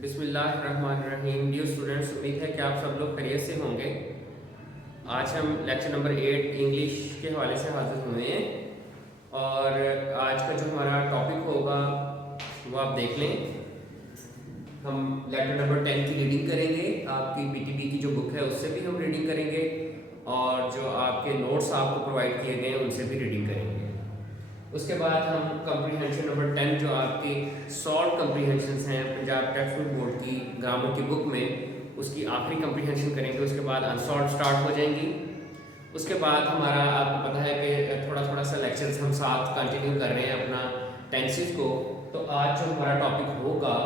बिस्मिल्लाहिर्रहमानिर्रहीम। Dear students, उम्मीद है कि आप सब लोग खैरियत से होंगे। आज हम लेक्चर नंबर 8 इंग्लिश के हवाले से हाजिर हुए हैं और आज का जो हमारा टॉपिक होगा वो आप देख लें। हम लेक्चर नंबर 10 की रीडिंग करेंगे, आपकी पीटीबी की जो बुक है उससे भी हम रीडिंग करेंगे और जो आपके नोट्स आपको प्रोवाइड किए गए हैं उनसे भी रीडिंग करेंगे। उसके बाद हम कंप्रीहेंशन नंबर 10 जो आपकी सॉल्व कंप्रीहेंशंस हैं पंजाब टेक्स्ट बुक बोर्ड की ग्रामर की बुक में, उसकी आखिरी कंप्रीहेंशन करेंगे। उसके बाद अनसॉल्व स्टार्ट हो जाएंगी। उसके बाद हमारा आपको पता है कि थोड़ा थोड़ा सा लेक्चर्स हम साथ कंटिन्यू कर रहे हैं अपना टेंसेस को। तो आज जो हमारा टॉपिक होगा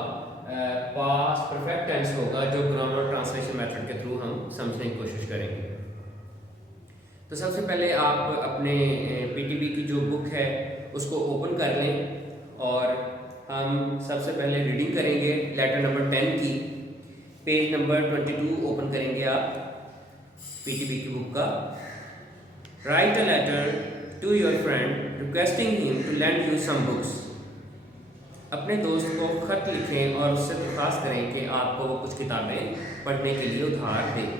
पास्ट परफेक्ट टेंस होगा, जो ग्रामर ट्रांसलेशन मेथड के थ्रू हम समझने की कोशिश करेंगे। तो सबसे पहले आप अपने पीटीबी की जो बुक है उसको ओपन कर लें और हम सबसे पहले रीडिंग करेंगे लेटर नंबर 10 की। पेज नंबर 22 ओपन करेंगे आप पीटीबी की बुक का। Write a letter to your friend requesting him to lend you some books. अपने दोस्त को खत लिखें और उससे दरख्वास्त करें कि आपको वो कुछ किताबें पढ़ने के लिए उधार दें।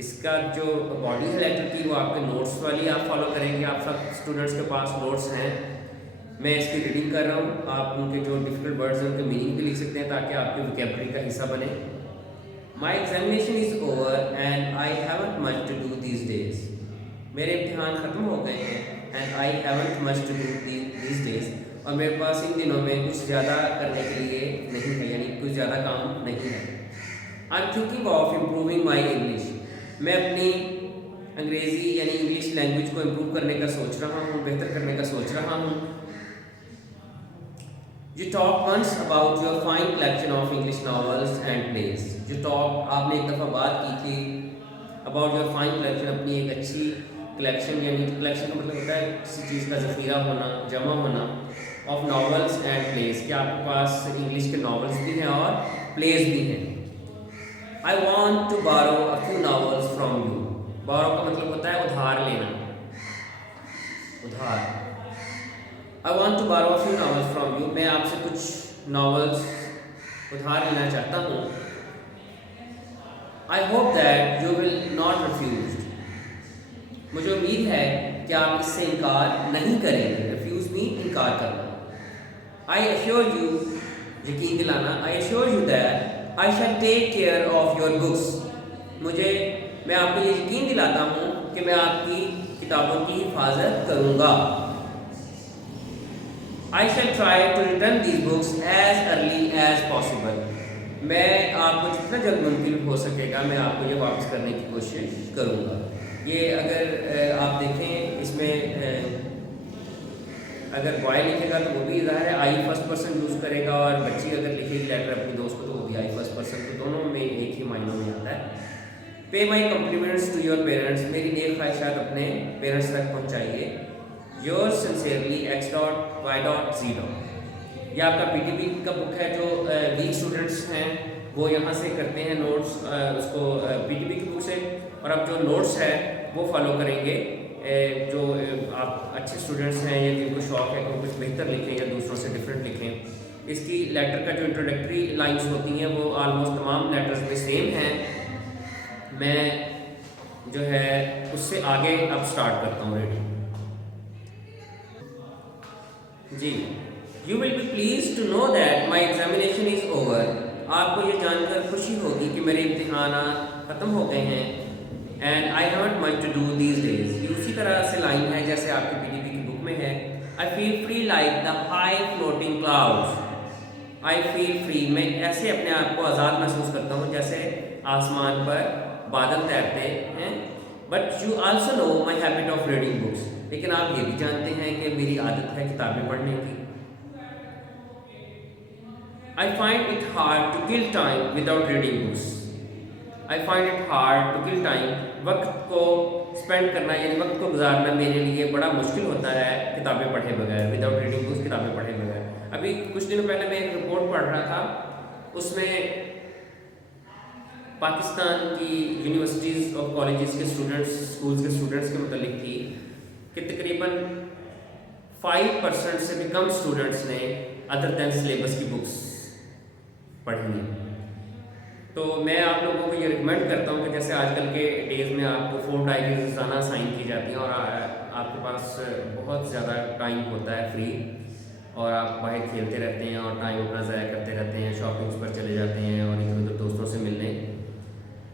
इसका जो बॉडी है लेटर की वो आपके नोट्स वाली आप फॉलो करेंगे। आप सब स्टूडेंट्स के पास नोट्स हैं। मैं इसकी रीडिंग कर रहा हूँ, आप उनके जो डिफिकल्ट वर्ड्स हैं उनके मीनिंग भी लिख सकते हैं ताकि आपकी वोकैबुलरी का हिस्सा बने। My examination is over and I haven't much to do these days. मेरे इम्तिहान ख़त्म हो गए हैं and I haven't much to do these days, और मेरे पास इन दिनों में कुछ ज़्यादा करने के लिए नहीं है, यानी कुछ ज़्यादा काम नहीं है। I am thinking of improving my English. मैं अपनी अंग्रेज़ी यानी इंग्लिश लैंग्वेज को इम्प्रूव करने का सोच रहा हूँ, बेहतर करने का सोच रहा हूँ। You talk once about your fine collection of English novels and place. You talk, आपने एक दफ़ा बात की थी अबाउट योर फाइन कलेक्शन, अपनी एक अच्छी कलेक्शन, यानी कलेक्शन का मतलब होता है किसी चीज़ का ज़ख़ीरा होना, जमा होना, ऑफ नॉवेल्स एंड प्लेस, कि आपके पास इंग्लिश के नॉवेल्स भी हैं और प्लेस भी हैं। I want to borrow a few novels from you. Borrow का मतलब होता है उधार लेना, उधार। I want to borrow a few novels from you. मैं आपसे कुछ नॉवेल्स उधार लेना चाहता हूँ। I hope that you will not refuse. मुझे उम्मीद है कि आप इससे इनकार नहीं करेंगे। Refuse mean इनकार करना। I assure you, यकीन दिलाना। I assure you that I shall take care of your books. मैं आपको ये यकीन दिलाता हूँ कि मैं आपकी किताबों की हिफाजत करूँगा। I shall try to return these books as early as possible. मैं आपको जितना जल्द मुमकिन हो सकेगा मैं आपको ये वापस करने की कोशिश करूँगा। ये अगर आप देखें इसमें अगर बॉय लिखेगा तो वो भी ज़ाहिर है आई फर्स्ट पर्सन यूज़ करेगा, और बच्ची अगर लिखेगी लेटर अपनी दोस्त को तो वो भी आई फर्स्ट पर्सन, तो दोनों में एक ही मायनों में आता है। पे माई कम्प्लीमेंट्स टू योर पेरेंट्स। मेरी नेक ख्वाहिशात अपने पेरेंट्स तक पहुँचाइए। Your sincerely x.y.z. ये आपका पीटीबी का बुक है। जो वीक स्टूडेंट्स हैं वो यहाँ से करते हैं नोट्स उसको पीटीबी की बुक से, और अब जो नोट्स है वो फॉलो करेंगे। जो आप अच्छे स्टूडेंट्स हैं या जिनको शौक़ है कि वो कुछ बेहतर लिखें या दूसरों से डिफरेंट लिखें। इसकी लेटर का जो इंट्रोडक्टरी लाइंस होती हैं वो ऑलमोस्ट तमाम लेटर्स में सेम हैं। मैं जो है उससे आगे अब स्टार्ट करता हूँ रीडिंग। जी, you will be please to know that my examination is over. आपको ये जानकर खुशी होगी कि मेरे इम्तिहान ख़त्म हो गए हैं। And I haven't much to do these days. ये उसी तरह से लाइन है जैसे आपकी पीटीबी की बुक में है। I feel free like the high floating clouds. I feel free, मैं ऐसे अपने आप को आज़ाद महसूस करता हूँ जैसे आसमान पर बादल तैरते हैं। But you also know my habit of reading books. लेकिन आप ये भी जानते हैं कि मेरी आदत है किताबें पढ़ने की। I find it hard to kill time without reading books. I find it hard to kill time, वक्त को स्पेंड करना यानी वक्त को गुजारना मेरे लिए बड़ा मुश्किल होता है किताबें पढ़े बगैर, विदाउट रीडिंग बुक्स, किताबें पढ़े बगैर। अभी कुछ दिनों पहले मैं एक रिपोर्ट पढ़ रहा था, उसमें पाकिस्तान की यूनिवर्सिटीज़ और कॉलेजेस के स्टूडेंट्स, स्कूल्स के स्टूडेंट्स के मतलब थी कि तकरीबन 5% से भी कम स्टूडेंट्स ने अदर दैन सिलेबस की बुक्स पढ़ेंगे। तो मैं आप लोगों को ये रिकमेंड करता हूँ कि जैसे आजकल के डेज़ में आपको 4 डायरीज रोज़ाना साइन की जाती हैं और आपके पास बहुत ज़्यादा टाइम होता है फ्री, और आप बाहर खेलते रहते हैं और टाइम अपना ज़ाया करते रहते हैं, शॉपिंग्स पर चले जाते हैं और इधर उधर दोस्तों से मिलने।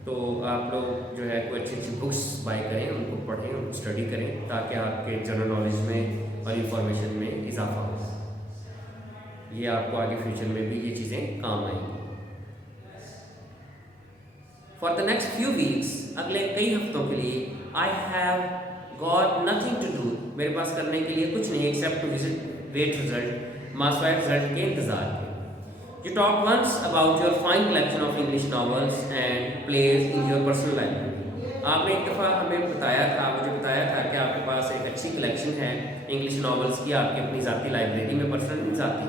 तो आप लोग जो है कोई अच्छी अच्छी बुक्स बाय करें, उनको पढ़ें, उनको स्टडी करें, ताकि आपके जनरल नॉलेज में और इंफॉर्मेशन में इजाफा हो। ये आपको आगे फ्यूचर में भी ये चीज़ें काम आएंगी। For the next few weeks, अगले कई हफ्तों के लिए, I have got nothing to do, मेरे पास करने के लिए कुछ नहीं except to visit wait result, master result के इंतजार के। You talked once about your fine collection of English novels and plays in your personal library. आपने एक दफ़ा हमें बताया था, मुझे बताया था कि आपके पास एक अच्छी कलेक्शन है इंग्लिश नॉवेल्स की, आपकी अपनी ज़ाती लाइब्रेरी में, पर्सनल ज़ाती।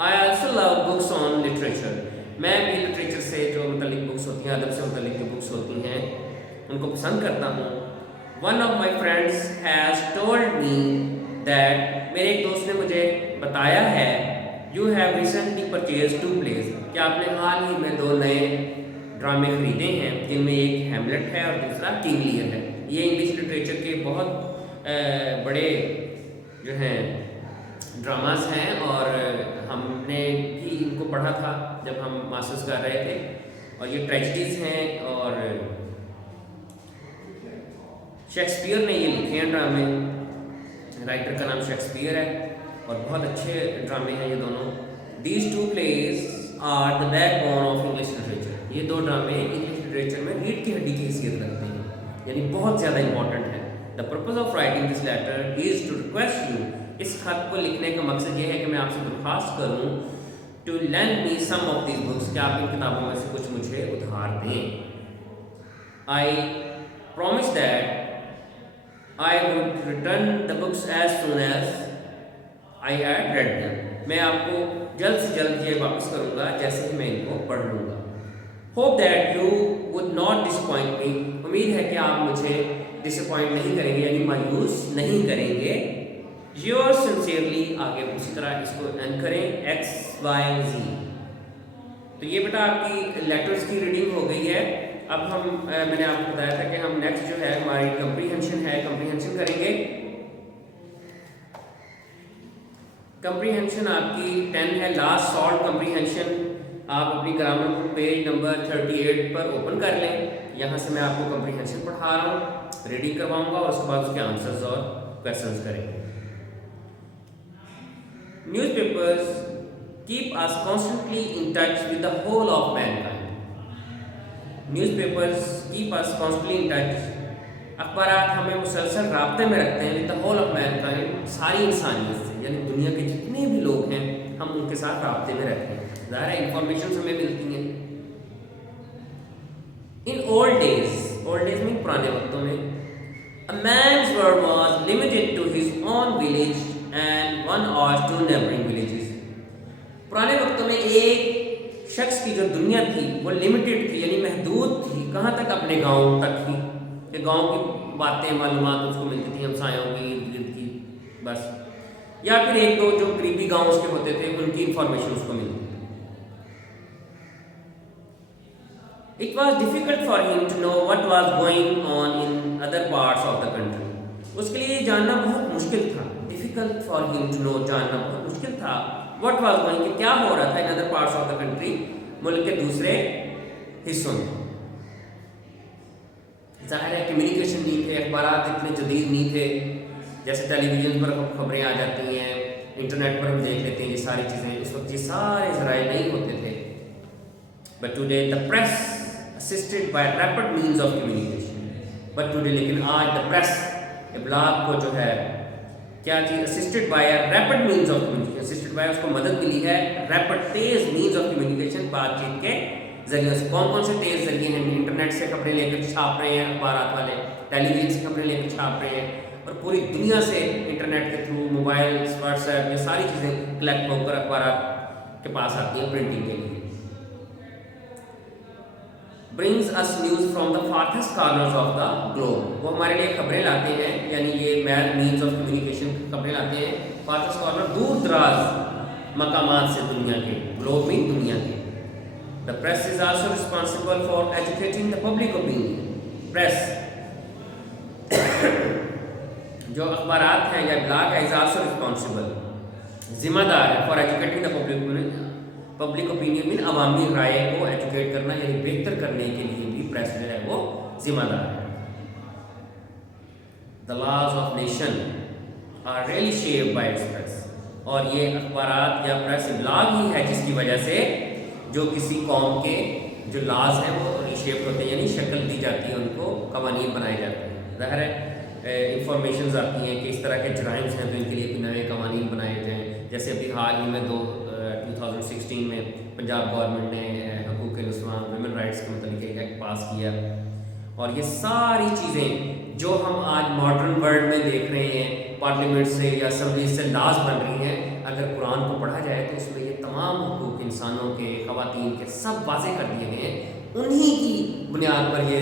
I also love books on literature. मैं भी लिटरेचर से जो मुतल्लिक बुक्स होती हैं, अदब से मुतल्लिक जो बुक्स होती हैं, उनको पसंद करता हूँ। One of my friends has told me that, मेरे एक दोस्त ने मुझे बताया है, You have recently purchased 2 plays, कि आपने हाल ही में 2 नए ड्रामे खरीदे हैं, जिनमें एक हैमलेट है और दूसरा किंग लियर है। ये इंग्लिश लिटरेचर के बहुत बड़े जो हैं ड्रामास हैं, और हमने भी इनको पढ़ा था जब हम मास्टर्स कर रहे थे। और ये ट्रेजेडीज़ हैं, और शेक्सपियर ने ये लिखे हैं ड्रामे, राइटर का नाम शेक्सपियर है, और बहुत अच्छे ड्रामे हैं ये दोनों। These 2 plays are the backbone of English literature. ये 2 ड्रामे इंग्लिश लिटरेचर में रीढ़ की हड्डी की हैसियत रखते हैं, यानी बहुत ज़्यादा इंपॉर्टेंट है। The purpose of writing this letter is to request you, इस खत को लिखने का मकसद ये है कि मैं आपसे दरख्वास्त करूँ, to lend me some of these books, कि आप इन किताबों में से कुछ मुझे उधार दें। I promise that I would return the books as soon as I had read them. मैं आपको जल्द से जल्द ये वापस करूँगा जैसे ही मैं इनको पढ़ लूँगा। Hope that you would not disappoint me. उम्मीद है कि आप मुझे डिसअपॉइंट नहीं करेंगे, यानी मायूस नहीं करेंगे। Yours sincerely, आगे उसी तरह इसको एंड करें, XYZ। तो ये बेटा आपकी लेटर्स की रीडिंग हो गई है। अब हम मैंने आपको बताया था कि हम नेक्स्ट जो है हमारी कंप्रीहेंशन है, कंप्रीहेंशन करेंगे। कंप्रीहेंशन आपकी 10 है, लास्ट सॉल्व कंप्रीहेंशन। आप अपनी ग्रामर बुक पेज नंबर 38 पर ओपन कर लें। यहाँ से मैं आपको कंप्रीहेंशन पढ़ा रहा हूँ, रीडिंग करवाऊँगा, और उसके बाद उसके आंसर्स और क्वेश्चंस करेंगे। Newspapers keep us constantly in touch with the whole of mankind. Newspapers keep us constantly in touch. अखबारात हमें मुसलसल राब्ते में रखते हैं with the whole of mankind, सारी इंसानियत से, यानी दुनिया के जितने भी लोग हैं हम उनके साथ राब्ते में रहते हैं। ज़ाहिर है इंफॉर्मेशन हमें मिलती हैं। इन ओल्ड डेज में पुराने वक्तों में, a man's word was limited to his own village and 1 or 2 neighboring villages. पुराने वक्तों में एक शख्स की जो दुनिया थी वो लिमिटेड थी, यानी महदूद थी। कहाँ तक? अपने गाँव तक ही, कि गाँव की बातें मालूमात उसको मिलती थी, हमसायों की, इर्द गिर्द की, बस। या फिर 1-2 जो करीबी गाँव उसके होते थे उनकी इंफॉर्मेशन उसको मिलती। It was difficult for him to know what was going on in other parts of the country. उसके लिए जानना बहुत मुश्किल था। Difficult for him to know, जानना बहुत मुश्किल था। What was going, कि क्या हो रहा था in other parts of the country, मुल्क के दूसरे हिस्सों में। ज़ाहिर है कम्युनिकेशन नहीं थे, अखबारात इतने जदीद नहीं थे, जैसे टेलीविज़न पर खबरें आ जाती हैं, इंटरनेट पर हम देख लेते हैं ये सारी चीज़ें। उस वक्त ये सारे ज़राए नहीं होते थे। But today the press assisted by rapid means of communication. But today, लेकिन आज the press, इब्लाग को जो है क्या चीज़, assisted by a rapid means of communication, assisted by उसको मदद मिली है rapid तेज़ means of communication, बातचीत के जरिए से। कौन कौन से तेज़ जरिए हैं? इंटरनेट से खबरें लेकर छाप रहे हैं अखबारात वाले, टेलीविज़न से खबरें लेकर छाप रहे हैं, और पूरी दुनिया से इंटरनेट के थ्रू, मोबाइल, व्हाट्सएप, ये सारी चीज़ें कलेक्ट होकर अखबारात के पास आती हैं प्रिंटिंग के लिए। brings us news from the farthest corners of the globe. वो हमारे लिए खबरें लाते हैं, यानी ये means of communication खबरें लाते हैं farthest corner, दूर दराज मकामात से दुनिया के, ग्लोब में दुनिया के। The press is also responsible for educating the public opinion. Press जो अखबारात हैं या ब्लॉग है इज आल्सो रिस्पॉन्सिबल, जिम्मेदार है for educating the public opinion mean अवामी राय को एजुकेट करना यानी बेहतर करने के लिए भी प्रेस जो है वो जिम्मेदार है। The laws of nation are really shaped by its press, और ये अखबारात या प्रेस ब्लॉग ही है जिसकी वजह से जो किसी कौम के जो लॉज हैं वो रिशेप होते हैं, यानी शक्ल दी जाती है, उनको कवानीन बनाए जाते हैं। ज़ाहिर है इंफॉर्मेशन आती हैं कि इस तरह के जराइम्स हैं तो इनके लिए नए कवानीन बनाए जाएँ। जैसे अभी हाल ही में 2016 में पंजाब गवर्नमेंट ने हकूक़-ए-इंसान वुमेन राइट्स के मतलब एक एक्ट पास किया, और ये सारी चीज़ें जो हम आज मॉडर्न वर्ल्ड में देख रहे हैं पार्लियामेंट से या असम्बली से लॉज बन रही हैं, अगर कुरान को पढ़ा जाए तो उसमें ये तमाम हकूक़ इंसानों के, ख़वातीन के सब वाज़े कर दिए गए हैं। उन्हीं की बुनियाद पर ये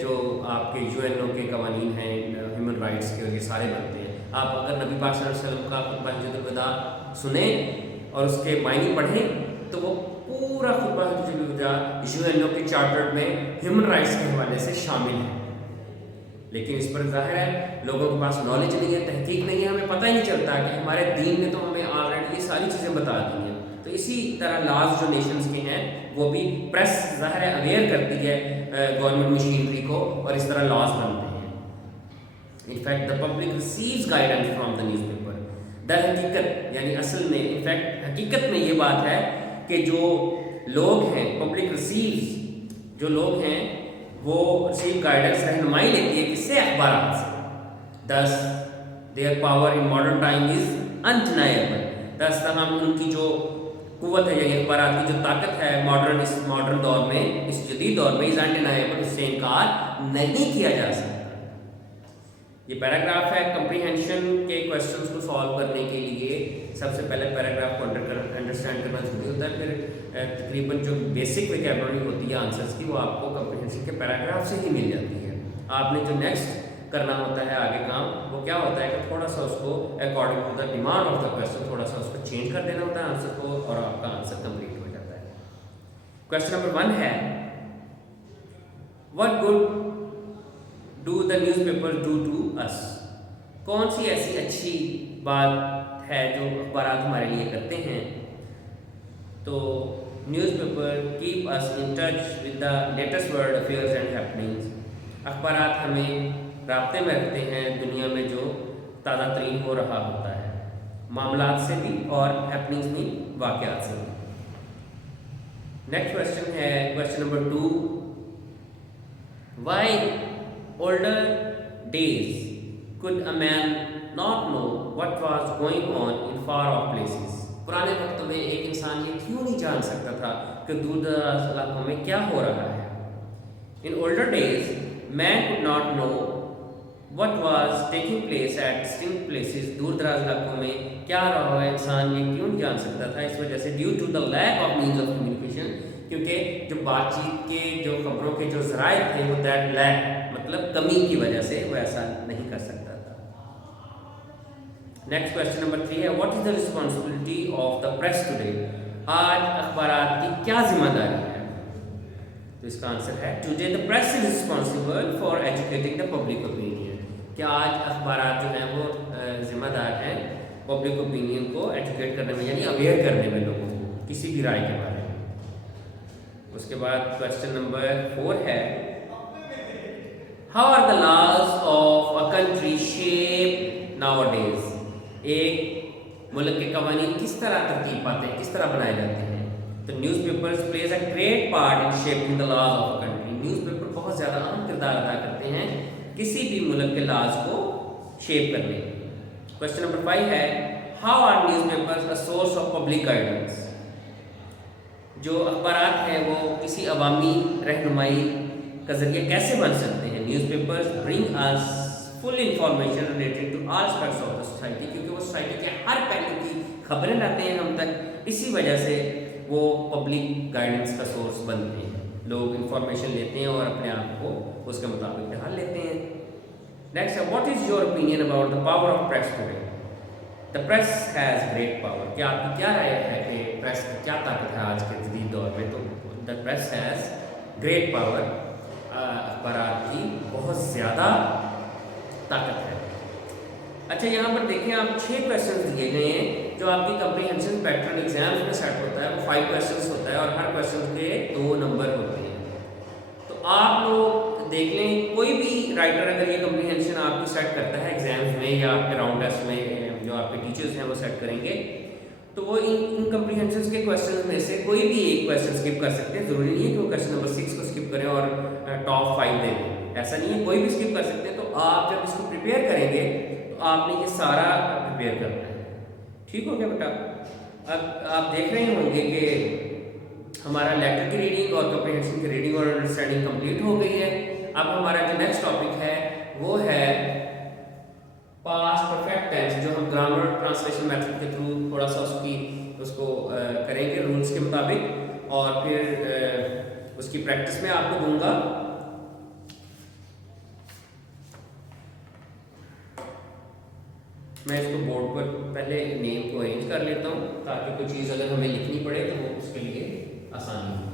जो आपके UNO के कवानीन हैं ह्यूमन राइट्स के, और ये सारे बनते हैं। आप अगर नबी पाक सल्लल्लाहु अलैहि वसल्लम का खुतबा हिज्जतुल वदा सुने और उसके मायने पढ़ें तो वो पूरा खुतबा हिज्जतुल वदा UNO के चार्टर में ह्यूमन राइट्स के हवाले से शामिल है। लेकिन इस पर ज़ाहिर है लोगों के पास नॉलेज नहीं है, तहकीक नहीं है, हमें पता ही नहीं चलता कि हमारे दीन ने तो हमें ऑलरेडी ये सारी चीज़ें बता दी हैं। तो इसी तरह लॉज जो नेशंस के हैं वो भी प्रेस ज़ाहिर है अवेयर करती है गवर्नमेंट मशीनरी को, और इस तरह लॉज बनते हैं। In fact the public receives guidance from the newspaper. The हकीकत यानी असल में इनफैक्ट हकीकत में ये बात है कि जो लोग हैं पब्लिक रिसीव्स, जो लोग हैं वो रिसीव गाइडेंस रहनुमाई लेती है किससे? अखबारात से। Thus their power in modern time is undeniable. Thus हम उनकी जो कुव्वत है यानी अखबारात की जो ताकत है इस मॉडर्न दौर में, इस जदीद दौर में इज अनडिनाएबल, उससे इनकार नहीं किया जा सकता। ये पैराग्राफ है कंप्रीहेंशन के क्वेश्चंस को सॉल्व करने के लिए सबसे पहले पैराग्राफ को अंडरस्टैंड करना जरूरी होता है। फिर तकरीबन जो बेसिक वोकैबुलरी होती है आंसर्स की वो आपको कंप्रीहेंशन के पैराग्राफ से ही मिल जाती है। आपने जो नेक्स्ट करना होता है आगे काम, वो क्या होता है कि थोड़ा सा उसको according to the demand of the question थोड़ा सा उसको चेंज कर देना होता है आंसर को, और आपका आंसर कंप्लीट हो जाता है। क्वेश्चन नंबर 1 है what good do the newspaper do to us. कौन सी ऐसी अच्छी बात है जो अखबारात हमारे लिए करते हैं? तो newspaper keep us in touch with the latest world affairs and happenings. अखबारात हमें राब्ते में रखते हैं दुनिया में जो ताज़ा तरीन हो रहा होता है, मामलात से भी और हैपनिंग्स भी, वाक़यात से भी। नेक्स्ट क्वेश्चन है question number 2, why older days could a man not know what was going on in far off places। पुराने वक्तों में एक इंसान ये क्यों नहीं जान सकता था कि दूर दराज इलाकों में क्या हो रहा है। In older days man could not know what was taking place at distinct places। दूर दराज इलाकों में क्या रहा है इंसान ये क्यों नहीं जान सकता था, इस वजह से due to the lack of means of communication, क्योंकि जो बातचीत के जो खबरों के जो ज़राए थे वो दैट लैक मतलब कमी की वजह से वो ऐसा नहीं कर सकता था। नेक्स्ट क्वेश्चन नंबर 3 है what is the responsibility of the press today. आज अखबारात की क्या जिम्मेदारी है? तो इसका आंसर है today the press is responsible for educating the public opinion. क्या आज अखबारात जो हैं वो जिम्मेदार हैं पब्लिक ओपिनियन को एजुकेट करने में, यानी अवेयर करने में लोगों को किसी भी राय के बारे में। उसके बाद क्वेश्चन नंबर 4 है How are the laws of a country shaped nowadays? एक मुल्क के कवानीन किस तरह तरतीब पाते हैं, किस तरह बनाए जाते हैं? तो newspapers plays a great part in shaping the laws of a country. Newspaper बहुत ज़्यादा अहम किरदार अदा करते हैं किसी भी मुल्क के लॉज को शेप करने में। क्वेश्चन नंबर 5 है how are newspapers a source of public guidance. जो अखबारात हैं वो किसी अवामी रहनुमाई का जरिए कैसे बन सकते हैं? Newspapers bring us full information related to all aspects of the society, क्योंकि वो सोसाइटी के हर पहलू की खबरें लाते हैं हम तक, इसी वजह से वो पब्लिक गाइडेंस का सोर्स बनते हैं। लोग इंफॉर्मेशन लेते हैं और अपने आप को उसके मुताबिक ढाल लेते हैं। नेक्स्ट है what is your opinion about the power of press today. The press has great power. क्या आपकी क्या राय है कि प्रेस की क्या ताकत है आज के जदीद दौर में? तो the press has great power, अखबार की बहुत ज़्यादा ताकत है। अच्छा, यहाँ पर देखें आप 6 क्वेश्चन दिए गए हैं जो आपकी कंप्रीहेंशन पैटर्न एग्जाम्स में सेट होता है। वो 5 क्वेश्चंस होता है और हर क्वेश्चन के 2 नंबर होते हैं। तो आप लोग देख लें, कोई भी राइटर अगर ये कंप्रीहेंशन आपकी सेट करता है एग्जाम्स में या आपके राउंड टेस्ट में, जो आपके टीचर्स हैं वो सेट करेंगे, तो वो इन कंप्रीहेंशन के क्वेश्चन में से कोई भी एक क्वेश्चन स्किप कर सकते हैं। ज़रूरी नहीं है कि वो क्वेश्चन नंबर 6 को स्किप करें और टॉप 5 दें, ऐसा नहीं है, कोई भी स्किप कर सकते हैं। तो आप जब इसको प्रिपेयर करेंगे तो आपने ये सारा प्रिपेयर करना है। ठीक हो गया बेटा? अब आप देख रहे होंगे कि हमारा लेटर की रीडिंग और कंप्रीहेंशन की रीडिंग और अंडरस्टैंडिंग कंप्लीट हो गई है। अब हमारा जो नेक्स्ट टॉपिक है वो है पास्ट परफेक्ट टेंस, जो हम ग्रामर ट्रांसलेशन मेथड के थ्रू थोड़ा सा उसको करेंगे रूल्स के मुताबिक, और फिर उसकी प्रैक्टिस में आपको दूंगा। मैं इसको बोर्ड पर पहले नेम को अरेंज कर लेता हूँ ताकि कोई चीज़ अगर हमें लिखनी पड़े तो वो उसके लिए आसानी हो।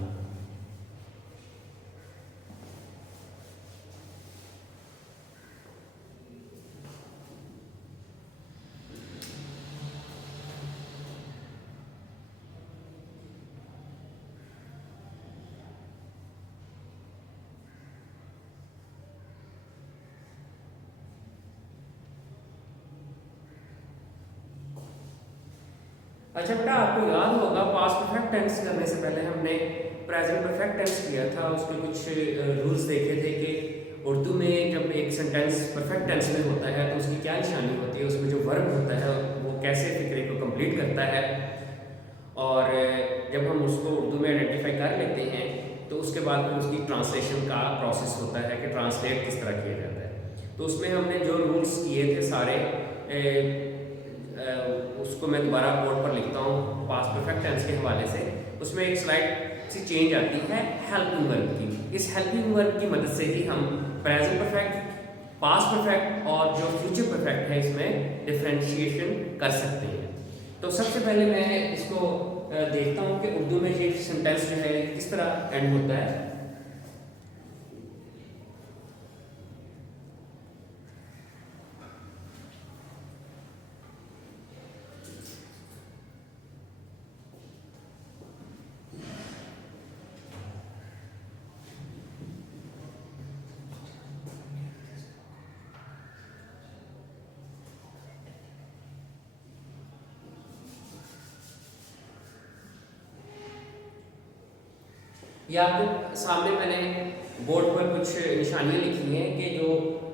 अच्छा बेटा, आपको याद होगा पास्ट परफेक्ट टेंस करने से पहले हमने प्रेजेंट परफेक्ट टेंस किया था। उसके कुछ रूल्स देखे थे कि उर्दू में जब एक सेंटेंस परफेक्ट टेंस में होता है तो उसकी क्या निशानी होती है, उसमें जो वर्ब होता है वो कैसे फिक्रे को कंप्लीट करता है, और जब हम उसको उर्दू में आइडेंटिफाई कर लेते हैं तो उसके बाद फिर उसकी ट्रांसलेशन का प्रोसेस होता है कि ट्रांसलेट किस तरह किया जाता है। तो उसमें हमने जो रूल्स किए थे सारे, उसको मैं दोबारा बोर्ड पर लिखता हूँ पास्ट परफेक्ट टेंस के हवाले से। उसमें एक स्लाइड सी चेंज आती है हेल्पिंग वर्ब की। इस हेल्पिंग वर्ब की मदद से ही हम प्रेजेंट परफेक्ट, पास्ट परफेक्ट और जो फ्यूचर परफेक्ट है इसमें डिफरेंशिएशन कर सकते हैं। तो सबसे पहले मैं इसको देखता हूँ कि उर्दू में ये सेंटेंस जो है किस तरह एंड होता है। या आपके सामने मैंने बोर्ड पर कुछ निशानियाँ लिखी हैं कि जो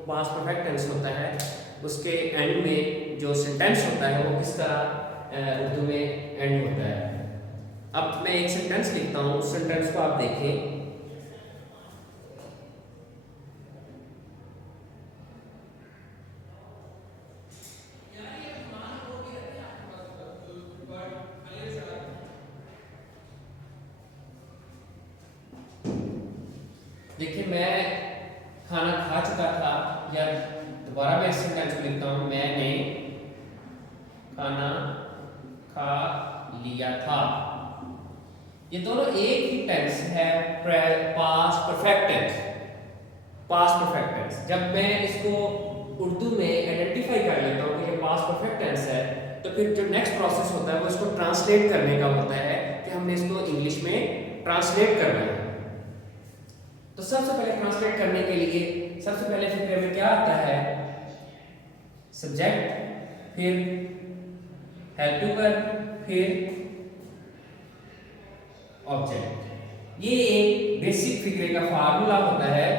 पास्ट परफेक्ट टेंस होता है उसके एंड में जो सेंटेंस होता है वो किस तरह उर्दू में एंड होता है। अब मैं एक सेंटेंस लिखता हूँ, उस सेंटेंस को आप देखें। देखिए, मैं खाना खा चुका था, या दोबारा मैं इस सेंटेंस को लिखता हूँ, मैंने खाना खा लिया था। ये दोनों एक ही टेंस है, past perfect tense. Past perfect tense जब मैं इसको उर्दू में आइडेंटिफाई कर लेता हूँ कि ये पास्ट परफेक्ट टेंस है, तो फिर जो नेक्स्ट प्रोसेस होता है वो इसको ट्रांसलेट करने का होता है कि हमने इसको इंग्लिश में ट्रांसलेट करना है। तो सबसे पहले ट्रांसलेट करने के लिए सबसे पहले फिक्रे में क्या आता है, सब्जेक्ट, फिर हेल्पिंग वर्ब, फिर ऑब्जेक्ट। ये एक बेसिक फिक्रे का फार्मूला होता है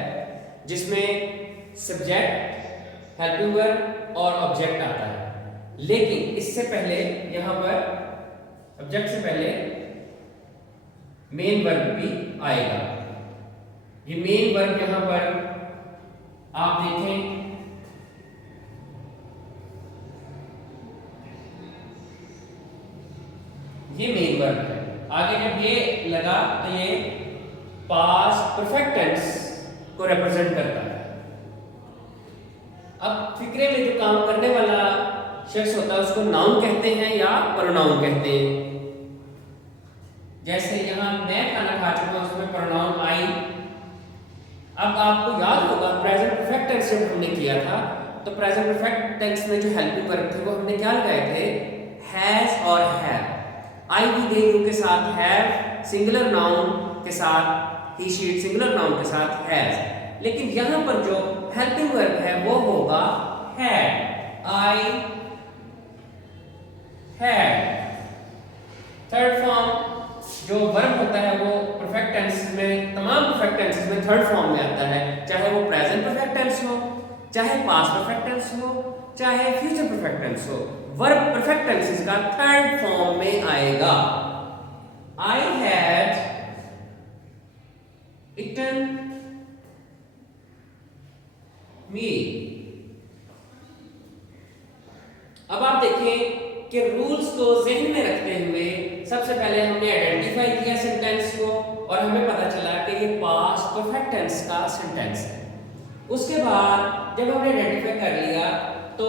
जिसमें सब्जेक्ट, हेल्पिंग वर्ब और ऑब्जेक्ट आता है। लेकिन इससे पहले यहाँ पर ऑब्जेक्ट से पहले मेन वर्ब भी आएगा। ये मेन वर्ब यहां पर आप देखें, ये मेन वर्ब है। आगे जब ये लगा तो ये पास्ट परफेक्ट टेंस को रिप्रेजेंट करता है। अब फिक्रे में जो काम करने वाला शख्स होता है उसको नाउन कहते हैं या प्रोनाउन कहते हैं। जैसे यहां मैं खाना खा चुका हूं, तो प्रेजेंट परफेक्ट टेंस में जो हेल्पिंग वर्ब थे वो हमने क्या लगाए थे, हैज और have. I we they you के साथ हैव, सिंगुलर नाउन के साथ ही शी सिंगुलर नाउन के साथ हैज। लेकिन यहां पर जो हेल्पिंग वर्ब है वो होगा had, I had. Third form जो वर्ब होता है वो परफेक्ट टेंस में, तमाम परफेक्ट टेंसेस में थर्ड फॉर्म में आता है, चाहे वो प्रेजेंट परफेक्ट टेंस हो, चाहे पास्ट परफेक्ट टेंस हो, चाहे फ्यूचर परफेक्ट टेंस हो, वर्ब परफेक्ट टेंसेस का थर्ड फॉर्म में आएगा। आई हैड इटन मी। अब आप देखें कि रूल्स को जहन में रखते हुए सबसे पहले हमने आइडेंटिफाई किया सेंटेंस को और हमें पता चला कि ये पास्ट परफेक्ट टेंस का सेंटेंस है। उसके बाद जब हमने आइडेंटिफाई कर लिया तो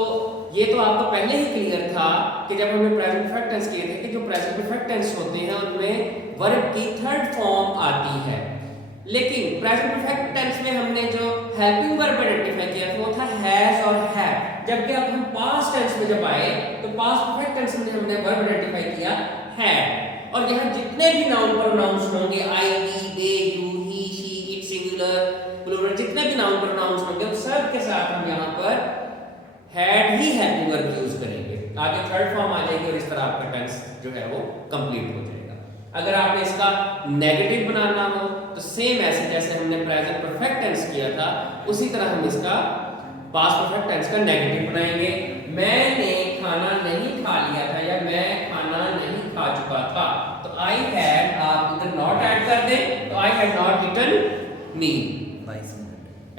ये तो आपको पहले ही क्लियर था कि जब हमने प्रेजेंट परफेक्ट टेंस किए थे कि जो प्रेजेंट परफेक्ट टेंस होते हैं उनमें वर्ब की थर्ड फॉर्म आती है। लेकिन प्रेजेंट परफेक्ट टेंस में हमने जो हेल्पिंग वर्ब आइडेंटिफाई किया था वो था हैज और हैव। जबकि अब हम पास्ट टेंस में जब आए तो पास्ट परफेक्ट टेंस में हमने वर्ब आइडेंटिफाई किया हैड। और यहाँ जितने भी नाउन प्रोनाउंस होंगे, I we they you he she it singular plural, जितने भी नाउन प्रोनाउंस होंगे उन सब के साथ हम यहाँ पर had he helping verb use करेंगे। आगे थर्ड फॉर्म आ जाएगी और इस तरह आपका टेंस जो है वो कंप्लीट हो जाएगा। अगर आपने इसका नेगेटिव बनाना हो तो सेम ऐसे जैसे हमने प्रेजेंट परफेक्ट टेंस किया था उसी तरह हम इसका पास्ट परफेक्ट टेंस का नेगेटिव बनाएंगे। मैंने खाना नहीं खा लिया था या मैं खाना नहीं खा चुका था, तो आई हैड आप इधर नॉट ऐड कर दें तो आई हैड नॉट ईटन मी।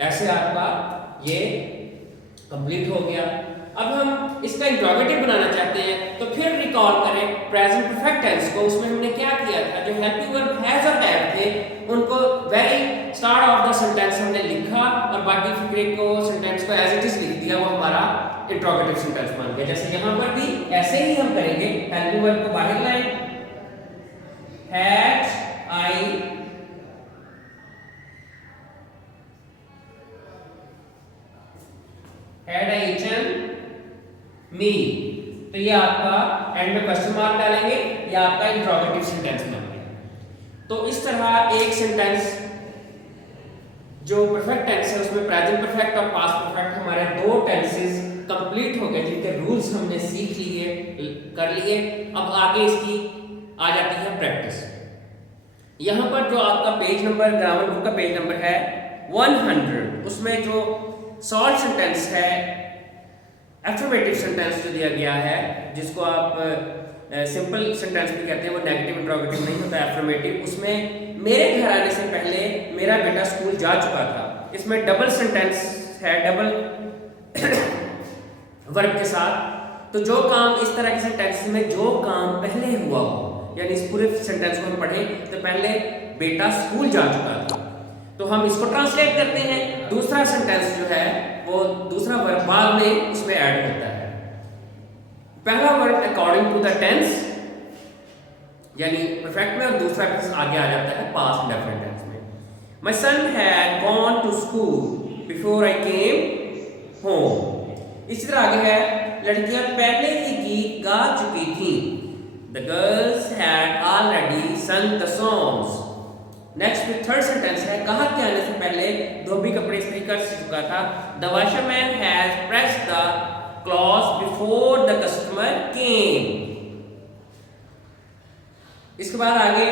ऐसे आपका ये कंप्लीट हो गया। अब हम इसका इंट्रोगेटिव बनाना चाहते हैं तो फिर रिकॉल करें प्रेजेंट परफेक्ट टेंस को। उसमें हमने क्या किया था, जो हेल्पिंग वर्ब हैज और हैव थे उनको very start of the sentence हमने लिखा और बाकी फिक्रे को सेंटेंस को एज इट इज लिख दिया, वो हमारा इंट्रोगेटिव सेंटेंस बन गया। जैसे यहां पर भी ऐसे ही हम करेंगे, हेल्पिंग वर्ब को बाहर लाएं, हैड आई ईटन मी, तो ये आपका एंड में क्वेश्चन मार्क डालेंगे, ये आपका इंट्रोगेटिव सेंटेंस बन गया। तो इस तरह एक सेंटेंस जो परफेक्ट टेंस है उसमें प्रेजेंट परफेक्ट और पास्ट परफेक्ट हमारे दो टेंसेस कंप्लीट हो गए जिनके रूल्स हमने सीख लिए कर लिए। अब आगे इसकी आ जाती है प्रैक्टिस। यहां पर जो आपका पेज नंबर, ग्रामर बुक का पेज नंबर है 100, उसमें जो शॉर्ट सेंटेंस है, एफर्मेटिव सेंटेंस जो दिया गया है, जिसको आप सिंपल सेंटेंस भी कहते हैं, वो नेगेटिव इंट्रोगेटिव नहीं होता, एफर्मेटिव, उसमें मेरे घर आने से पहले मेरा बेटा स्कूल जा चुका था। इसमें डबल सेंटेंस है, डबल वर्ब के साथ। तो जो काम इस तरह के सेंटेंस में जो काम पहले हुआ हो, यानी इस पूरे सेंटेंस को हम पढ़ें तो पहले बेटा स्कूल जा चुका था, तो हम इसको ट्रांसलेट करते हैं। दूसरा सेंटेंस जो है वो दूसरा वर्ब बाद में उसमें ऐड होता है। पहला verb according to the tense यानी परफेक्ट में, और दूसरा आगे आ जाता है पास्ट इंडेफिनिट टेंस में। My son had gone to school before I came home. इसी तरह आगे है, लड़कियां पहले ही गीत गा चुकी थी। The girls had already sung the songs. Next में थर्ड सेंटेंस है, ग्राहक के आने से पहले धोबी कपड़े इस्त्री कर चुका था। The washerman has pressed the clothes before the customer came. इसके बाद आगे,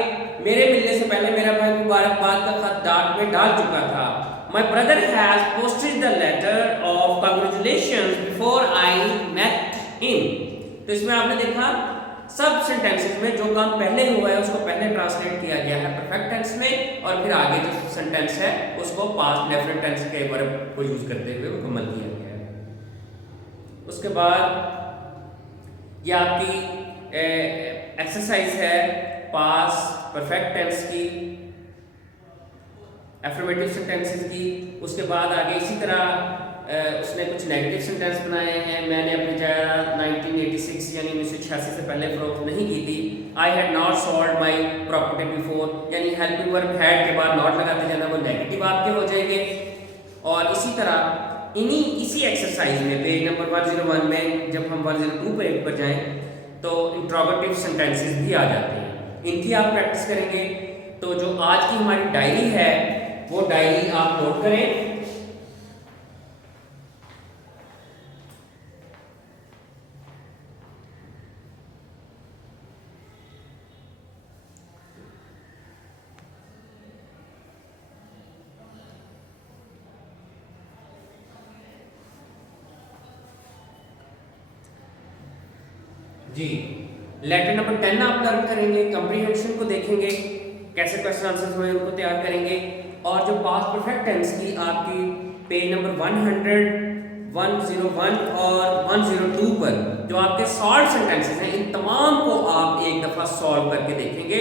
मेरे मिलने से पहले मेरा भाई मुबारकबाद का खत डाक में डाल चुका था। My brother has posted the letter of congratulations before I met him. तो इसमें आपने देखा सब सेंटेंसेस में जो काम पहले हुआ है उसको पहले ट्रांसलेट किया गया है परफेक्ट टेंस में, और फिर आगे जो सेंटेंस है उसको पास्ट डेफिनेट टेंस के वर्ब को यूज करते हुए मुकम्मल किया गया है। उसके बाद ये आपकी एक्सरसाइज है पास्ट परफेक्ट टेंस की, एफर्मेटिव सेंटेंसेस की। उसके बाद आगे इसी तरह उसने कुछ नेगेटिव सेंटेंस बनाए हैं। मैंने अपनी जायदाद 1986 यानी 1986 से पहले फरोख्त नहीं की थी। I had not sold my property before, यानी हेल्पिंग वर्ब हैड के बाद नॉट लगाते जाना, वो नेगेटिव आपके हो जाएंगे। और इसी तरह इसी एक्सरसाइज में पेज नंबर 101 में जब हम 102 पेज पर जाएं तो इंट्रोगेटिव सेंटेंसेस भी आ जाते हैं, इनकी आप प्रैक्टिस करेंगे। तो जो आज की हमारी डायरी है वो डायरी आप नोट करें। जी, लेटर नंबर 10 आप लर्न करेंगे, कंप्रीहेंशन को देखेंगे, कैसे क्वेश्चन आंसर्स हुए उनको तैयार करेंगे। और जो पास्ट परफेक्ट टेंस की आपकी पेज नंबर 100, 101 और 102 पर जो आपके सॉल्व सेंटेंसेस हैं, इन तमाम को आप एक दफ़ा सॉल्व करके देखेंगे।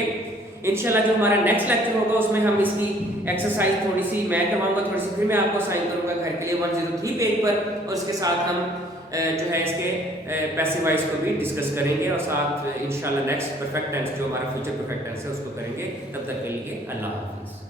इंशाल्लाह जो हमारा नेक्स्ट लेक्चर होगा उसमें हम इसकी एक्सरसाइज थोड़ी सी मैं करवाऊंगा, थोड़ी सी फिर मैं आपको साइन करूंगा घर के लिए 103 पेज पर, और उसके साथ हम जो है इसके पैसिव वॉइस को भी डिस्कस करेंगे और साथ इंशाल्लाह नेक्स्ट परफेक्ट टेंस जो हमारा फ्यूचर परफेक्ट टेंस है उसको करेंगे। तब तक के लिए अल्लाह हाफिज़।